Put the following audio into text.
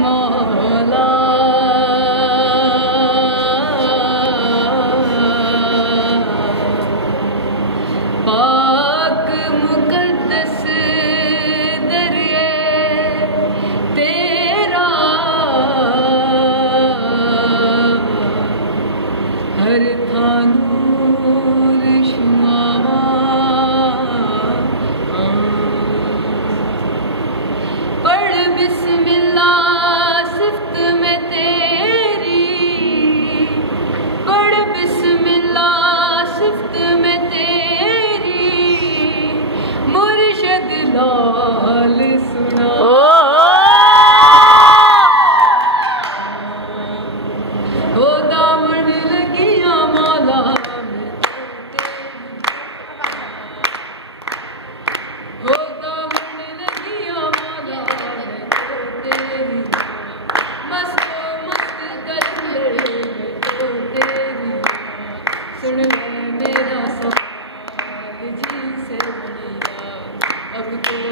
मौला पाक मुकद्दस दरिए तेरा हर थानूर शुमावा पढ़ बिस्मिल्लाह सिफ्त में तेरी, पढ़ बिस्मिल्लाह सिफ्त में तेरी, मुर्शद लाल सुना ओ दामन लगिया मौला ओ दामन लगिया मौला तेरी, मस्तो मस्त कर ले तो तेरी, सुन ले मेरा सवाल जी से बढ़िया अब तो